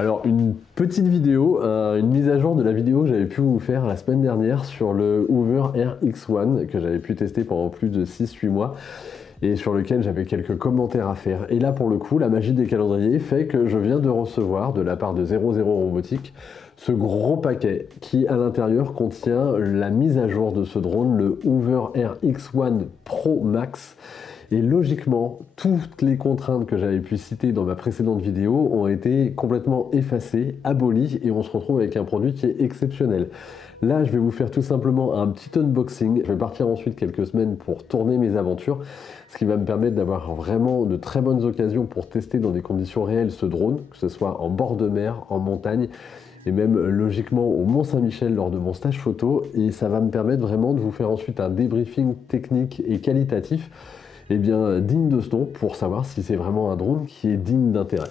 Alors une petite vidéo, une mise à jour de la vidéo que j'avais pu vous faire la semaine dernière sur le Hoover RX1 que j'avais pu tester pendant plus de 6-8 mois et sur lequel j'avais quelques commentaires à faire. Et là pour le coup, la magie des calendriers fait que je viens de recevoir de la part de 00 Robotique ce gros paquet qui à l'intérieur contient la mise à jour de ce drone, le Hoover RX1 Pro Max. Et logiquement, toutes les contraintes que j'avais pu citer dans ma précédente vidéo ont été complètement effacées, abolies, et on se retrouve avec un produit qui est exceptionnel. Là, je vais vous faire tout simplement un petit unboxing. Je vais partir ensuite quelques semaines pour tourner mes aventures, ce qui va me permettre d'avoir vraiment de très bonnes occasions pour tester dans des conditions réelles ce drone, que ce soit en bord de mer, en montagne, et même logiquement au Mont-Saint-Michel lors de mon stage photo. Et ça va me permettre vraiment de vous faire ensuite un débriefing technique et qualitatif digne de ce nom pour savoir si c'est vraiment un drone qui est digne d'intérêt.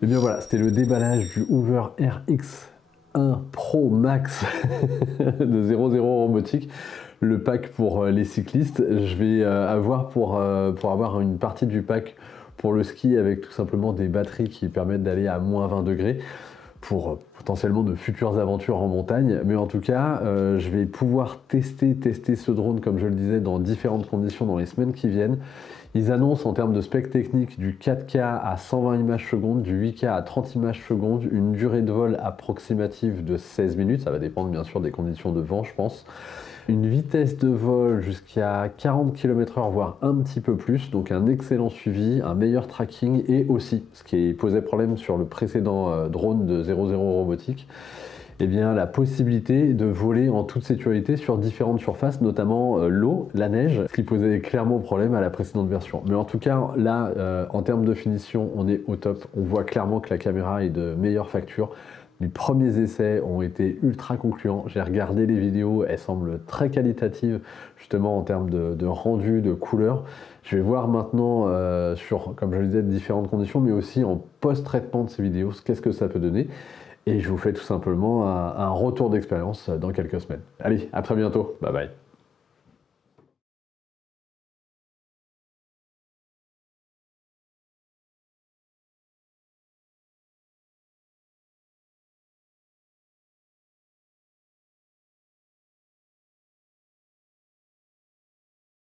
Et bien voilà, c'était le déballage du Hoover RX1 Pro Max de 00 robotique, le pack pour les cyclistes. Je vais avoir pour avoir une partie du pack pour le ski avec tout simplement des batteries qui permettent d'aller à moins 20 degrés pour potentiellement de futures aventures en montagne. Mais en tout cas, je vais pouvoir tester ce drone, comme je le disais, dans différentes conditions dans les semaines qui viennent. Ils annoncent en termes de spec technique du 4K à 120 images secondes, du 8K à 30 images secondes, une durée de vol approximative de 16 minutes, ça va dépendre bien sûr des conditions de vent je pense, une vitesse de vol jusqu'à 40 km/h voire un petit peu plus, donc un excellent suivi, un meilleur tracking et aussi, ce qui posait problème sur le précédent drone de 00 robotique, eh bien, la possibilité de voler en toute sécurité sur différentes surfaces, notamment l'eau, la neige, ce qui posait clairement problème à la précédente version. Mais en tout cas, là, en termes de finition, on est au top. On voit clairement que la caméra est de meilleure facture. Les premiers essais ont été ultra concluants. J'ai regardé les vidéos, elles semblent très qualitatives, justement en termes de rendu, de couleur. Je vais voir maintenant sur, comme je le disais, différentes conditions, mais aussi en post-traitement de ces vidéos, qu'est-ce que ça peut donner. Et je vous fais tout simplement un retour d'expérience dans quelques semaines. Allez, à très bientôt. Bye bye.